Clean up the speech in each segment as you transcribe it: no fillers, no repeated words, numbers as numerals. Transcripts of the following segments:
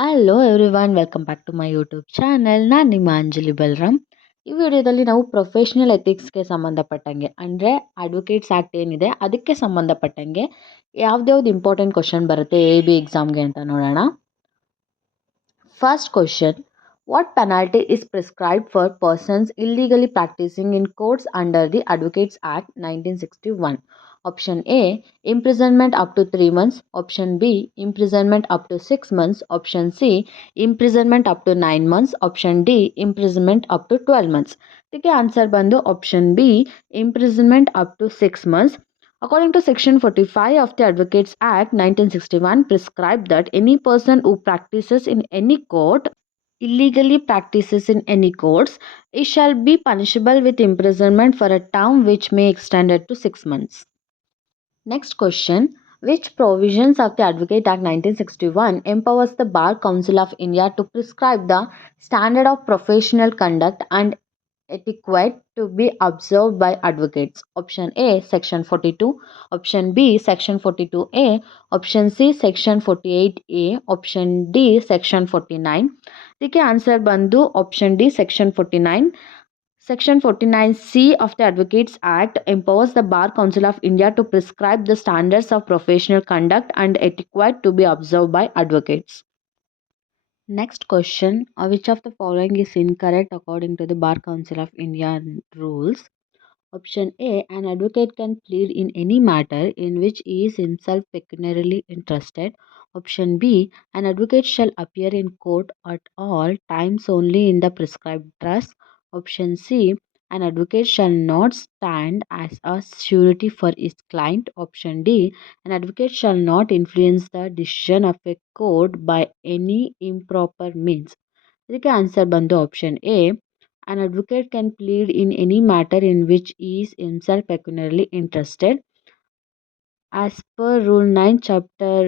Hello everyone, welcome back to my YouTube channel. ನಾನು ನಿಮ್ಮ ಅಂಜಲಿ ಬಲರಾಮ್. ಈ ವಿಡಿಯೋದಲ್ಲಿ ನಾವು ಪ್ರೊಫೆಷ್ನಲ್ ಎಥಿಕ್ಸ್ಗೆ ಸಂಬಂಧಪಟ್ಟಂಗೆ ಅಂದರೆ ಅಡ್ವೊಕೇಟ್ಸ್ ಆ್ಯಕ್ಟ್ ಏನಿದೆ ಅದಕ್ಕೆ ಸಂಬಂಧಪಟ್ಟಂಗೆ ಯಾವ್ದ್ಯಾವ್ದು ಇಂಪಾರ್ಟೆಂಟ್ ಕ್ವಶನ್ ಬರುತ್ತೆ AIBE ಎಕ್ಸಾಮ್ಗೆ ಅಂತ ನೋಡೋಣ. First question: what penalty is prescribed for persons illegally practicing in courts under the Advocates Act 1961? Option A: imprisonment up to 3 months. Option B: imprisonment up to 6 months. Option C: imprisonment up to 9 months. Option D: imprisonment up to 12 months. ಇದಕ್ಕೆ answer ಬಂದು option B, imprisonment up to 6 months. According to Section 45 of the Advocates Act 1961 prescribed that any person who practices in any court illegally practices in any courts, it shall be punishable with imprisonment for a term which may extend it to 6 months. Next question: which provisions of the Advocate Act 1961 empowers the Bar Council of India to prescribe the standard of professional conduct and etiquette to be observed by advocates? Option A, Section 42. Option B, Section 42A. Option C, Section 48A. Option D, Section 49. ಇದಕ್ಕೆ answer ಬಂದು option D, section 49. Section 49C of the Advocates Act empowers the Bar Council of India to prescribe the standards of professional conduct and etiquette to be observed by advocates. Next question: which of the following is incorrect according to the Bar Council of India rules? Option A: an advocate can plead in any matter in which he is himself pecuniarily interested. Option B: an advocate shall appear in court at all times only in the prescribed dress. Option C: an advocate shall not stand as a surety for his client. Option D: an advocate shall not influence the decision of a court by any improper means. ಇದಕ್ಕೆ answer ಬಂದು option A, an advocate can plead in any matter in which he is himself pecuniarily interested. As per Rule 9, Chapter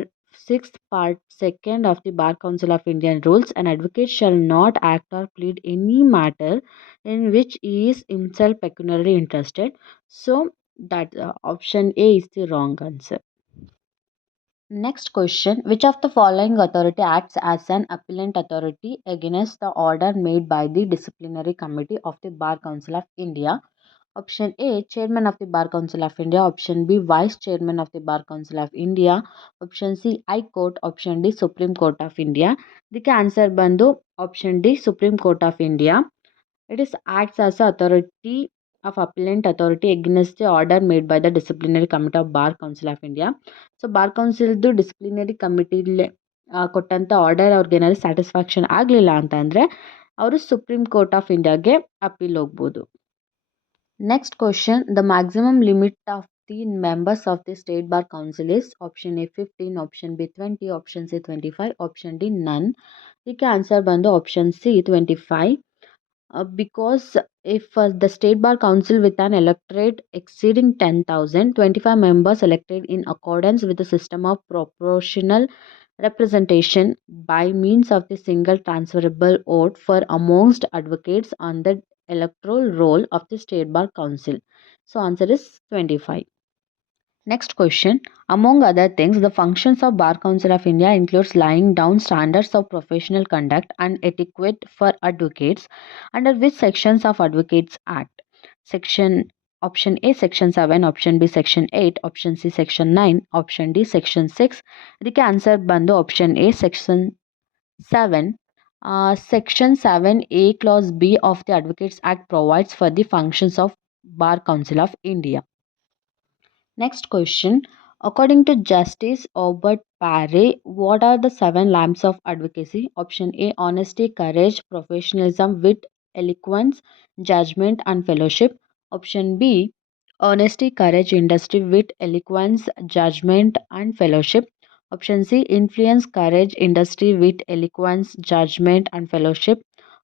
6, Part 2nd of the Bar Council of Indian rules, an advocate shall not act or plead any matter in which he is himself pecuniarily interested. So that option A is the wrong answer. Next question: which of the following authority acts as an appellant authority against the order made by the Disciplinary Committee of the Bar Council of India? Option A, Chairman of the Bar Council of India. Option B, Vice Chairman of the Bar Council of India. Option C, High Court. Option D, Supreme Court of India. ಇದಕ್ಕೆ answer ಬಂದು option D, supreme court of India. It is acts as a authority of appellant authority against the order made by the Disciplinary Committee of Bar Council of India. So bar ಕೌನ್ಸಿಲ್ದು disciplinary ಕಮಿಟಿಲಿ ಕೊಟ್ಟಂಥ order ಅವ್ರಿಗೆ ಏನಾದ್ರು satisfaction ಆಗಲಿಲ್ಲ ಅಂತಂದರೆ ಅವರು supreme court of ಇಂಡಿಯಾಗೆ appeal ಹೋಗ್ಬೋದು. Next question: the maximum limit of the members of the State Bar Council is option A 15, option B 20, option C 25, option D none. ಇದಕ್ಕೆ ಆನ್ಸರ್ ಬಂದು option C 25. Because if the State Bar Council with an electorate exceeding 10,000, 25 members elected in accordance with the system of proportional representation by means of the single transferable vote for amongst advocates on the electoral roll of the State Bar Council. So answer is 25. Next question: among other things, the functions of Bar Council of India includes laying down standards of professional conduct and etiquette for advocates. Under which sections of Advocates Act? Option A, Section 7, option B, Section 8, option C, Section 9, option D, Section 6. ಇದಕ್ಕೆ answer ಬಂದು option A, section 7. Section 7A Clause B of the Advocates Act provides for the functions of Bar Council of India. Next question: according to Justice Albert Parry, what are the 7 lamps of advocacy? Option A, honesty, courage, professionalism, wit, eloquence, judgment and fellowship. Option B, honesty, courage, industry, wit, eloquence, judgment and fellowship. Option C, influence, courage, industry, wit, eloquence, judgment and fellowship.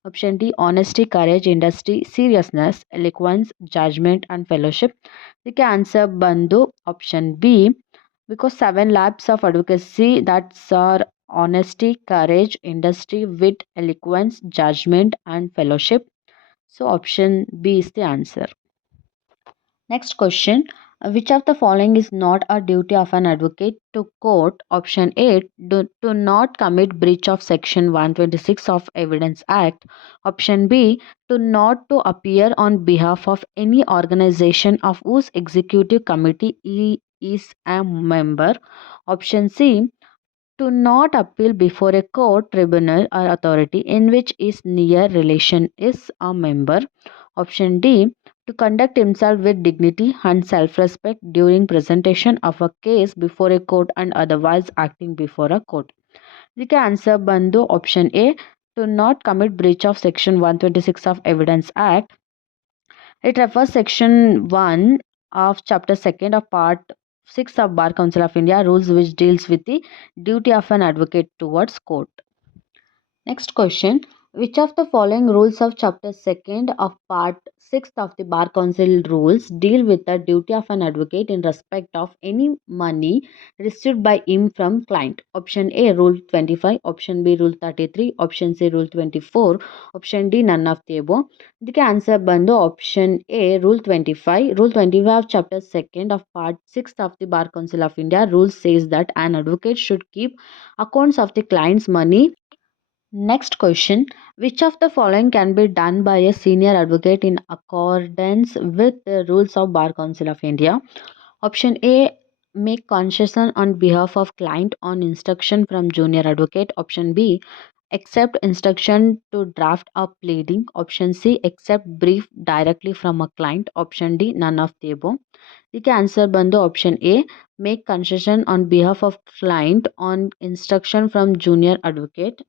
Option D, honesty, courage, industry, seriousness, eloquence, judgment and fellowship. ಇದಕ್ಕೆ answer ಬಂದು option B, because 7 lamps of advocacy that's are honesty, courage, industry, wit, eloquence, judgment and fellowship. So option B is the answer. Next question: Which of the following is not a duty of an advocate to court? Option A, to not commit breach of Section 126 of Evidence Act. Option B, to not to appear on behalf of any organization of whose executive committee he is a member. Option C, to not appeal before a court, tribunal, or authority in which his near relation is a member. Option D, to conduct himself with dignity and self respect during presentation of a case before a court and otherwise acting before a court. We can answer Bandhu. Option A, to not commit breach of Section 126 of Evidence Act. It refers Section 1 of Chapter 2nd of Part 6 of Bar Council of India rules, which deals with the duty of an advocate towards court. Next question. Which of the following rules of Chapter 2nd of Part 6th of the Bar Council rules deal with the duty of an advocate in respect of any money received by him from client? Option A, Rule 25. Option B, Rule 33. Option C, Rule 24. Option D, none of the above. The answer Bandhu. Option A, Rule 25. Rule 25 of Chapter 2nd of Part 6th of the Bar Council of India rules says that an advocate should keep accounts of the client's money. Next question. Which of the following can be done by a senior advocate in accordance with the rules of Bar Council of India? Option A, make concession on behalf of client on instruction from junior advocate. Option B, accept instruction to draft a pleading. Option C, accept brief directly from a client. Option D, none of the above. You can answer Bandhu. Option A, make concession on behalf of client on instruction from junior advocate.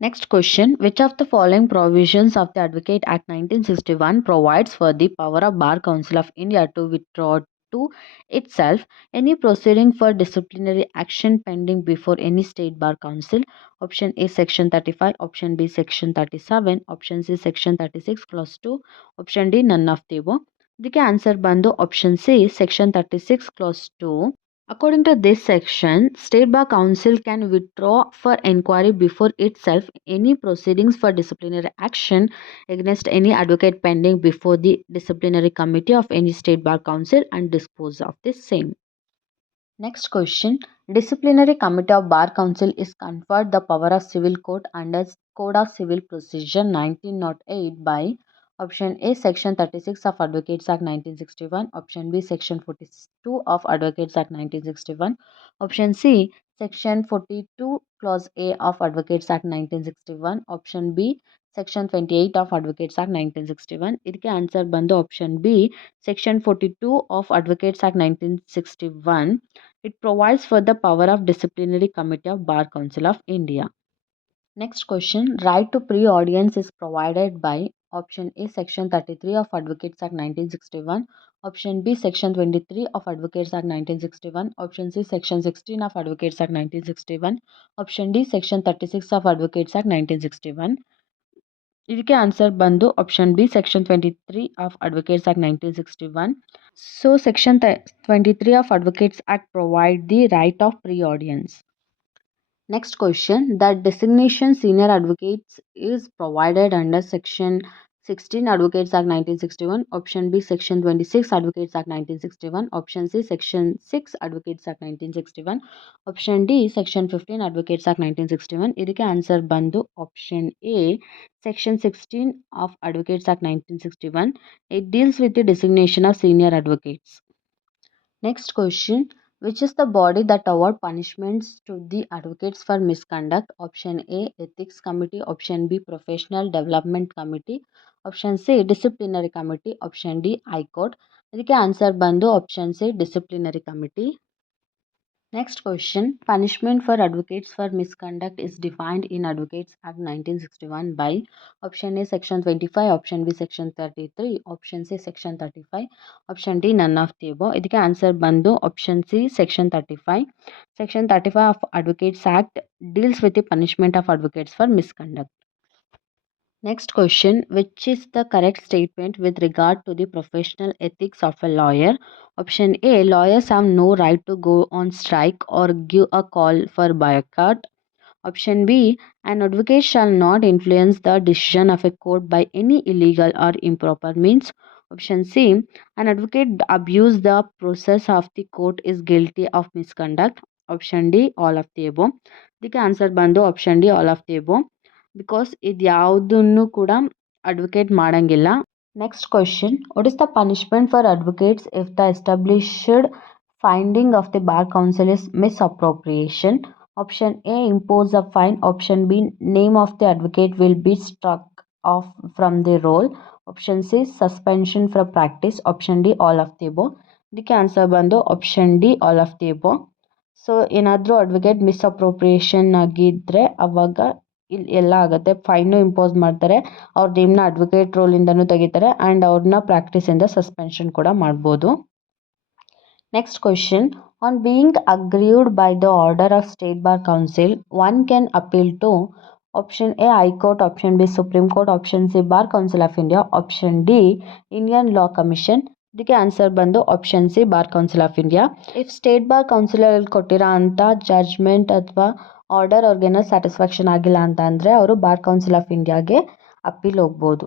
Next question. Which of the following provisions of the Advocate Act 1961 provides for the power of Bar Council of India to withdraw to itself any proceeding for disciplinary action pending before any state bar council? Option A, Section 35. Option B, Section 37. Option C, Section 36 Clause 2. Option D, none of the above. The answer Bandhu. Option C, Section 36 Clause 2. According to this section, State Bar Council can withdraw for inquiry before itself any proceedings for disciplinary action against any advocate pending before the disciplinary committee of any State Bar Council and dispose of the same. Next question. Disciplinary Committee of Bar Council is conferred the power of civil court under Code of Civil Procedure 1908 by Option A, Section 36 of Advocates Act 1961. Option B, Section 42 of Advocates Act 1961. Option C, Section 42 Clause A of Advocates Act 1961. Option B, Section 28 of Advocates Act 1961. It can answer Bandhu. Option B, Section 42 of Advocates Act 1961. It provides for the power of Disciplinary Committee of Bar Council of India. Next question. Right to pre-audience is provided by Option A, Section 33 of Advocates Act 1961. Option B, Section 23 of Advocates Act 1961. Option C, Section 16 of Advocates Act 1961. Option D, Section 36 of Advocates Act 1961. You can answer Bandhu. Option B, Section 23 of Advocates Act 1961. So, Section 23 of Advocates Act provide the right of pre-audience. Next question. The designation senior advocates is provided under Section 16 Advocates Act 1961. Option B, Section 26 Advocates Act 1961. Option C, Section 6 Advocates Act 1961. Option D, Section 15 Advocates Act 1961. ಇದಕ್ಕೆ answer ಬಂದು Option A, Section 16 of Advocates Act 1961. It deals with the designation of senior advocates. Next question. Which is the body that award punishments to the advocates for misconduct? Option A, Ethics Committee. Option B, Professional Development Committee. Option C, Disciplinary Committee. Option D, High Court. ಇದಕ್ಕೆ answer ಬಂದು Option C, Disciplinary Committee. Next question. Punishment for advocates for misconduct is defined in Advocates Act 1961 by Option A, Section 25. Option B, Section 33. Option C, Section 35. Option D, none of the above. ಇದಕ್ಕೆ answer ಬಂದು Option C, Section 35. Section 35 of Advocates Act deals with the punishment of advocates for misconduct. Next question. Which is the correct statement with regard to the professional ethics of a lawyer? Option A, lawyers have no right to go on strike or give a call for boycott. Option B, an advocate shall not influence the decision of a court by any illegal or improper means. Option C, an advocate abused the process of the court is guilty of misconduct. Option D, all of the above. ಇದಕ್ಕೆ answer ಬಂದು option D, all of the above. Because ಇದು ಯಾವುದನ್ನು ಕೂಡ advocate ಮಾಡಂಗಿಲ್ಲ. Next question. What is the punishment for advocates if the established finding of the Bar Council is misappropriation? Option A, impose a fine. Option B, name of the advocate will be struck off from the roll. Option C, suspension from practice. Option D, all of the above. ಇದಕ್ಕೆ answer ಬಂದು option D, all of the above. So ಏನಾದರೂ advocate misappropriation ಆಗಿದ್ದರೆ ಅವಾಗ ಇಲ್ಲಿ ಎಲ್ಲ ಆಗುತ್ತೆ. Fine impose ಮಾಡ್ತಾರೆ, ಅವ್ರ ನೇಮ್ನ ಅಡ್ವೊಕೇಟ್ ರೋಲಿಂದನೂ ತೆಗಿತಾರೆ ಆ್ಯಂಡ್ ಅವ್ರನ್ನ ಪ್ರಾಕ್ಟೀಸಿಂದ ಸಸ್ಪೆನ್ಷನ್ ಕೂಡ ಮಾಡ್ಬೋದು. Next question. On being aggrieved by the order of state bar council, one can appeal to option A high court, option B supreme court, option C bar council of India, option D Indian law commission. ಇದಕ್ಕೆ answer ಬಂದು option C bar council of India. If state bar ಕೌನ್ಸಿಲಲ್ಲಿ ಕೊಟ್ಟಿರೋ ಅಂಥ judgment ಅಥವಾ order ಅವ್ರಿಗೇನೋ satisfaction ಆಗಿಲ್ಲ ಅಂತ ಅಂದರೆ ಅವರು ಬಾರ್ ಕೌನ್ಸಿಲ್ ಆಫ್ ಇಂಡಿಯಾಗೆ ಅಪೀಲ್ ಹೋಗ್ಬೋದು.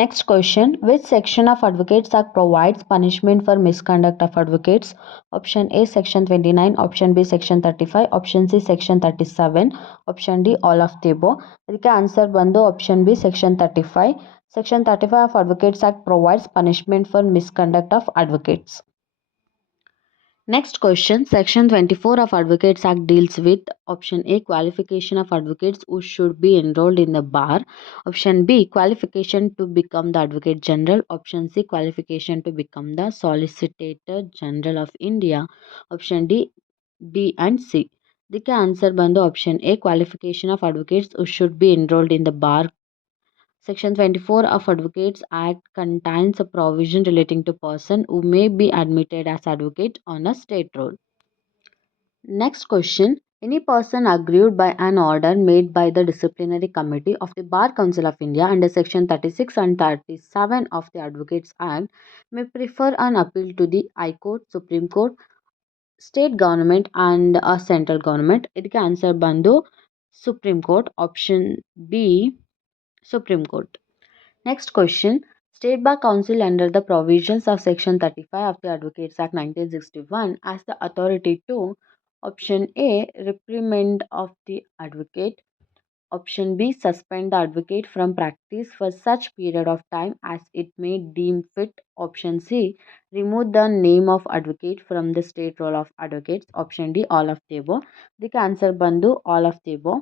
Next question. Which section of advocates act provides punishment for misconduct of advocates? Option A section 29, option B section 35, option C section 37, option D all of the above. ಇದಕ್ಕೆ answer ಬಂದು option B section 35. Section 35 of advocates act provides punishment for misconduct of advocates. Next question. Section 24 of Advocates Act deals with option A, qualification of advocates who should be enrolled in the bar. Option B, qualification to become the Advocate General. Option C, qualification to become the Solicitor General of India. Option D, B and C. ಇದಕ್ಕೆ answer ಬಂದು option A, qualification of advocates who should be enrolled in the bar. Section 24 of Advocates Act contains a provision relating to person who may be admitted as advocate on a state roll. Next question. Any person aggrieved by an order made by the Disciplinary Committee of the Bar Council of India under Section 36 and 37 of the Advocates Act may prefer an appeal to the High Court, Supreme Court, State Government and a Central Government. ಇದಕ್ಕೆ answer ಬಂದು supreme court, option B Supreme Court. Next question. State Bar Council under the provisions of Section 35 of the Advocates Act 1961 has the authority to option A, reprimand of the advocate, option B, suspend the advocate from practice for such period of time as it may deem fit, option C, remove the name of advocate from the state roll of advocates, option D all of the above. ಇದಕ್ಕೆ answer ಬಂದು all of the above.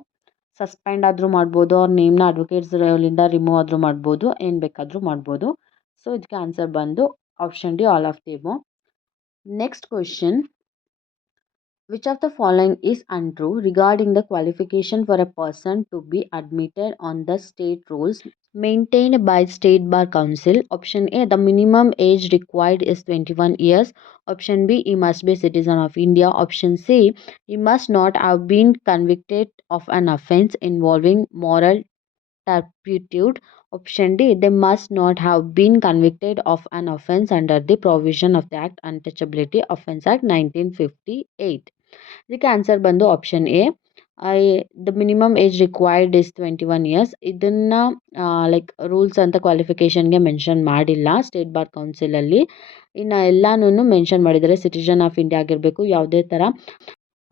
Suspend ಆದರೂ ಮಾಡ್ಬೋದು, ಅವ್ರ ನೇಮ್ನ advocates ರೋಲಿಂದ remove ಆದರೂ ಮಾಡ್ಬೋದು, ಏನು ಬೇಕಾದರೂ ಮಾಡ್ಬೋದು. ಸೊ ಇದಕ್ಕೆ ಆನ್ಸರ್ ಬಂದು option D all of the above. Next question. Which of the following is untrue regarding the qualification for a person to be admitted on the state rolls maintained by State Bar Council? Option A, the minimum age required is 21 years. Option B, he must be a citizen of India. Option C, he must not have been convicted of an offence involving moral turpitude. Option D, they must not have been convicted of an offence under the provision of the Act Untouchability Offence Act 1958. ಇದಕ್ಕೆ answer ಬಂದು option A, the minimum age required is 21 years. ಇದನ್ನು like rules ಅಂತ ಕ್ವಾಲಿಫಿಕೇಷನ್ಗೆ mention ಮಾಡಿಲ್ಲ state bar ಕೌನ್ಸಿಲಲ್ಲಿ. ಇನ್ನು ಎಲ್ಲನೂ mention ಮಾಡಿದ್ದಾರೆ. Citizen of India ಆಗಿರಬೇಕು, ಯಾವುದೇ ಥರ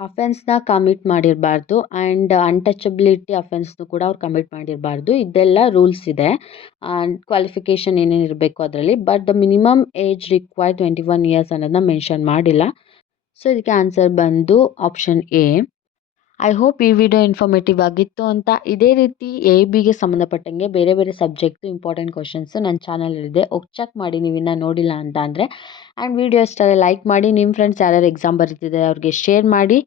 ಅಫೆನ್ಸ್ನ ಕಮಿಟ್ ಮಾಡಿರಬಾರ್ದು ಆ್ಯಂಡ್ ಅನ್ಟಚಬಿಲಿಟಿ ಅಫೆನ್ಸ್ನು ಕೂಡ ಅವ್ರು ಕಮಿಟ್ ಮಾಡಿರಬಾರ್ದು. ಇದೆಲ್ಲ ರೂಲ್ಸ್ ಇದೆ, ಕ್ವಾಲಿಫಿಕೇಷನ್ ಏನೇನು ಇರಬೇಕು ಅದರಲ್ಲಿ. But the minimum age required 21 years ಅನ್ನೋದನ್ನ ಮೆನ್ಷನ್ ಮಾಡಿಲ್ಲ. ಸೊ ಇದಕ್ಕೆ ಆನ್ಸರ್ ಬಂದು ಆಪ್ಷನ್ ಎ. ಐ ಹೋಪ್ ಈ ವಿಡಿಯೋ ಇನ್ಫಾರ್ಮೇಟಿವ್ ಆಗಿತ್ತು ಅಂತ. ಇದೇ ರೀತಿ AIBಗೆ ಸಂಬಂಧಪಟ್ಟಂಗೆ ಬೇರೆ ಬೇರೆ ಸಬ್ಜೆಕ್ಟು ಇಂಪಾರ್ಟೆಂಟ್ ಕ್ವಶನ್ಸು ನನ್ನ ಚಾನಲಲ್ಲಿದೆ, ಹೋಗಿ ಚೆಕ್ ಮಾಡಿ ನೀವು ಇನ್ನೂ ನೋಡಿಲ್ಲ ಅಂತ ಅಂದರೆ. ಆ್ಯಂಡ್ ವಿಡಿಯೋ ಇಷ್ಟ ಲೈಕ್ ಮಾಡಿ, ನಿಮ್ಮ ಫ್ರೆಂಡ್ಸ್ ಯಾರ್ಯಾರು ಎಕ್ಸಾಮ್ ಬರೀತಿದ್ದಾರೆ ಅವ್ರಿಗೆ ಶೇರ್ ಮಾಡಿ.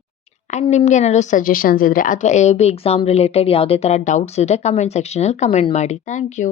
ಆ್ಯಂಡ್ ನಿಮ್ಗೆ ಏನಾದರೂ ಸಜೆಷನ್ಸ್ ಇದ್ದರೆ ಅಥವಾ AIB ಎಕ್ಸಾಮ್ ರಿಲೇಟೆಡ್ ಯಾವುದೇ ಥರ ಡೌಟ್ಸ್ ಇದ್ದರೆ ಕಮೆಂಟ್ ಸೆಕ್ಷನಲ್ಲಿ ಕಮೆಂಟ್ ಮಾಡಿ. Thank you.